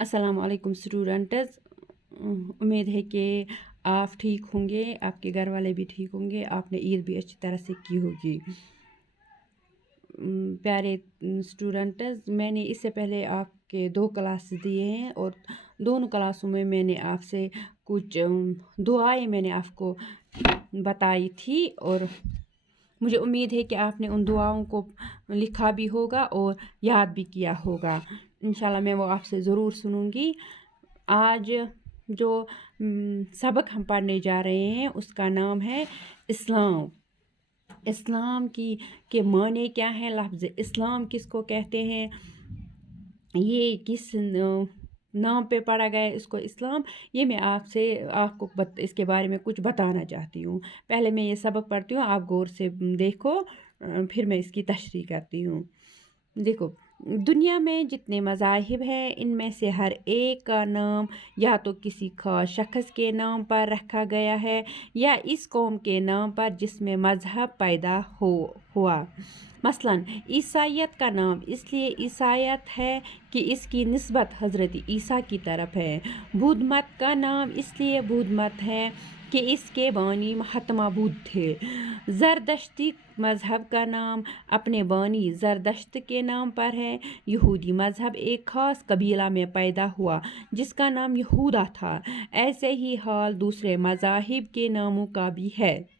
अस्सलाम वालेकुम स्टूडेंट्स। उम्मीद है कि आप ठीक होंगे, आपके घर वाले भी ठीक होंगे, आपने ईद भी अच्छी तरह से की होगी। प्यारे स्टूडेंट्स, मैंने इससे पहले आपके 2 क्लास दिए हैं और दोनों क्लासों में मैंने आपसे कुछ दुआएं मैंने आपको बताई थी और मुझे उम्मीद है कि आपने उन दुआओं को लिखा भी होगा और याद भी किया होगा। इंशाल्लाह मैं वो आपसे ज़रूर सुनूंगी। आज जो सबक हम पढ़ने जा रहे हैं उसका नाम है इस्लाम। इस्लाम के माने क्या हैं, लफ्ज़ इस्लाम किसको कहते हैं, ये किस नाम पे पढ़ा गया है इसको इस्लाम, ये मैं आपको इसके बारे में कुछ बताना चाहती हूँ। पहले मैं ये सबक पढ़ती हूँ, आप गौर से देखो, फिर मैं इसकी तशरीह करती हूँ। देखो, दुनिया में जितने मज़ाहिब हैं इनमें से हर एक का नाम या तो किसी ख़ास शख्स के नाम पर रखा गया है या इस कौम के नाम पर जिसमें मज़हब पैदा हुआ। मसलन ईसाइयत का नाम इसलिए ईसाइयत है कि इसकी निस्बत हज़रत ईसा की तरफ है। बुद्ध मत का नाम इसलिए बुद्ध मत है कि इसके बानी महात्मा बुद्ध थे। ज़रदश्ती मज़हब का नाम अपने बानी ज़रदश्त के नाम पर है। यहूदी मज़हब एक ख़ास कबीला में पैदा हुआ जिसका नाम यहूदा था। ऐसे ही हाल दूसरे मज़ाहिब के नामों का भी है,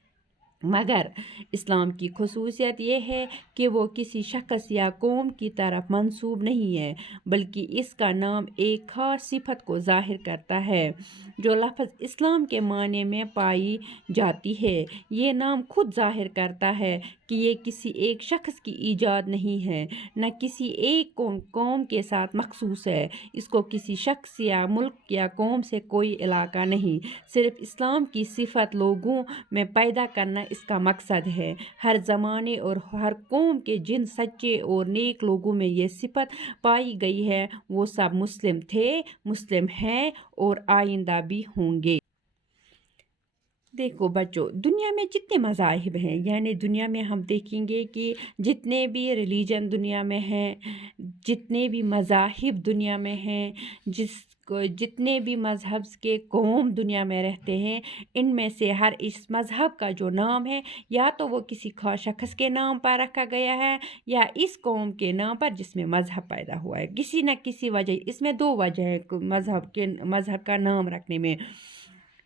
मगर इस्लाम की खुसूसियत यह है कि वो किसी शख्स या कौम की तरफ मंसूब नहीं है, बल्कि इसका नाम एक ख़ास सिफत को ज़ाहिर करता है जो लफ्ज़ इस्लाम के माने में पाई जाती है। ये नाम खुद ज़ाहिर करता है कि ये किसी एक शख्स की ईजाद नहीं है, न किसी एक कौम के साथ मखसूस है। इसको किसी शख्स या मुल्क या कौम से कोई इलाका नहीं, सिर्फ इस्लाम की सिफत लोगों में पैदा करना इसका मकसद है। हर ज़माने और हर कौम के जिन सच्चे और नेक लोगों में ये सिफत पाई गई है वो सब मुस्लिम थे, मुस्लिम हैं और आइंदा भी होंगे। देखो बच्चों, दुनिया में जितने मज़ाहिब हैं, यानी दुनिया में हम देखेंगे कि जितने भी रिलीजन दुनिया में हैं, जितने भी मज़ाहिब दुनिया में हैं, जितने भी मज़हब के कौम दुनिया में रहते हैं, इनमें से हर इस मज़हब का जो नाम है या तो वो किसी खास शख्स के नाम पर रखा गया है या इस कौम के नाम पर जिसमें मज़हब पैदा हुआ है। किसी न किसी वजह, इसमें 2 वजह है मज़हब का नाम रखने में,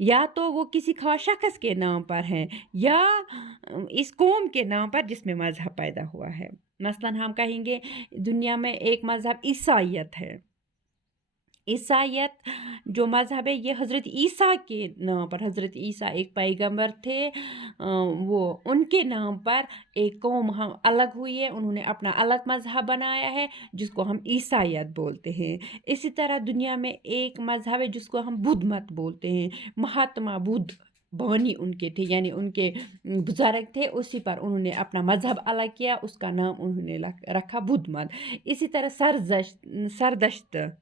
या तो वो किसी खास शख्स के नाम पर हैं या इस कौम के नाम पर जिसमें मज़हब पैदा हुआ है। मसलन हम कहेंगे दुनिया में एक मज़हब ईसाइयत है। ईसाइयत जो मज़हब है ये हज़रत ईसा के नाम पर, हज़रत ईसा एक पैगंबर थे, वो उनके नाम पर एक कौम हम अलग हुई है, उन्होंने अपना अलग मज़हब बनाया है जिसको हम ईसाइयत बोलते हैं। इसी तरह दुनिया में एक मज़हब है जिसको हम बुद्ध मत बोलते हैं। महात्मा बुद्ध बानी उनके थे, यानी उनके बुज़ुर्ग थे, उसी पर उन्होंने अपना मज़हब अलग किया, उसका नाम उन्होंने रखा बुद्ध मत। इसी तरह सरदश्त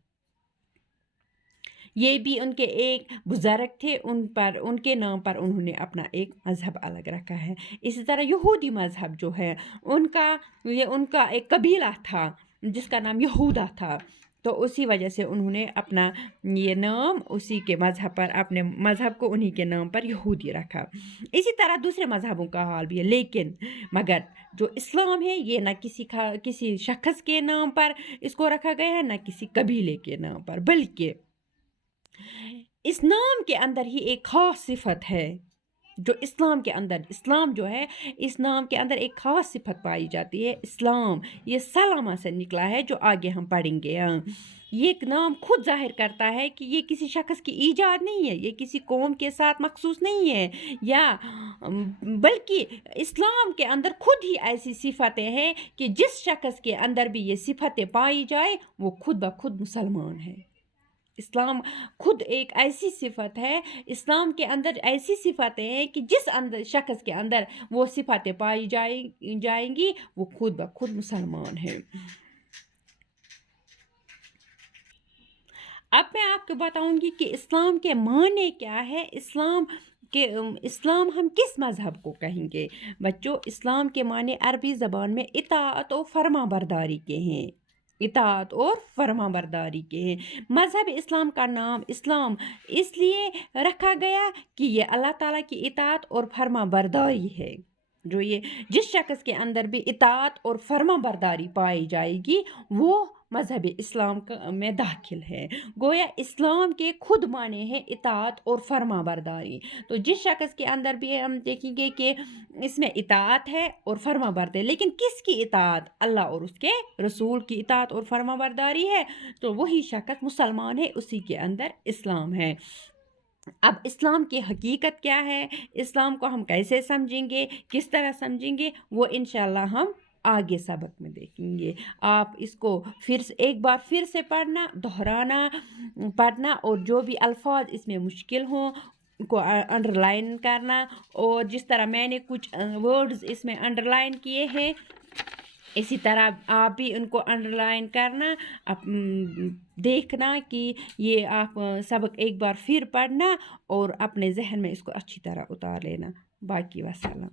ये भी उनके एक बुज़ुर्ग थे, उनके नाम पर उन्होंने अपना एक मज़हब अलग रखा है। इसी तरह यहूदी मज़हब जो है उनका एक कबीला था जिसका नाम यहूदा था, तो उसी वजह से उन्होंने अपना ये नाम उसी के मज़हब पर, अपने मज़हब को उन्हीं के नाम पर यहूदी रखा। इसी तरह दूसरे मज़हबों का हाल भी है, लेकिन मगर जो इस्लाम है ये ना किसी शख्स के नाम पर इसको रखा गया है, ना किसी कबीले के नाम पर, बल्कि इस नाम के अंदर ही एक खास सिफत है जो इस्लाम के अंदर, इस्लाम जो है इस नाम के अंदर एक खास सिफत पाई जाती है। इस्लाम ये सलामा से निकला है जो आगे हम पढ़ेंगे। ये एक नाम खुद जाहिर करता है कि ये किसी शख्स की ईजाद नहीं है, ये किसी कौम के साथ मखसूस नहीं है, या बल्कि इस्लाम के अंदर खुद ही ऐसी सिफतें हैं कि जिस शख्स के अंदर भी ये सिफतें पाई जाए वो खुद ब खुद मुसलमान है। इस्लाम खुद एक ऐसी सिफत है, इस्लाम के अंदर ऐसी सिफतें हैं कि जिस अंदर शख्स के अंदर वो सिफतें पाई जाएंगी वो खुद ब खुद मुसलमान है। अब मैं आपको बताऊंगी कि इस्लाम के माने क्या है, इस्लाम हम किस मज़हब को कहेंगे। बच्चों, इस्लाम के माने अरबी ज़बान में इताअत और फर्मा बरदारी के हैं। इताअत और फर्मा बरदारी के हैं। मज़हब इस्लाम का नाम इस्लाम इसलिए रखा गया कि ये अल्लाह ताला की इताअत और फर्मा बरदारी है। जो ये जिस शख्स के अंदर भी इताअत और फर्मा बरदारी पाई जाएगी वो मज़हब इस्लाम में दाखिल है। गोया इस्लाम के खुद माने हैं इताअत और फर्मा बरदारी। तो जिस शख्स के अंदर भी हम देखेंगे कि इसमें इताअत है और फर्मा बरदारी, लेकिन किसकी इताअत? अल्लाह और उसके रसूल की इताअत और फर्मा बरदारी है, तो वही शख्स मुसलमान है, उसी के अंदर इस्लाम है। अब इस्लाम की हकीकत क्या है, इस्लाम को हम कैसे समझेंगे, किस तरह समझेंगे, वो इंशाल्लाह हम आगे सबक में देखेंगे। आप इसको एक बार फिर से पढ़ना, दोहराना, पढ़ना और जो भी अल्फाज इसमें मुश्किल हों को अंडरलाइन करना, और जिस तरह मैंने कुछ वर्ड्स इसमें अंडरलाइन किए हैं इसी तरह आप भी उनको अंडरलाइन करना, देखना कि ये आप सबक एक बार फिर पढ़ना और अपने जहन में इसको अच्छी तरह उतार लेना। बाकी वसल्लम।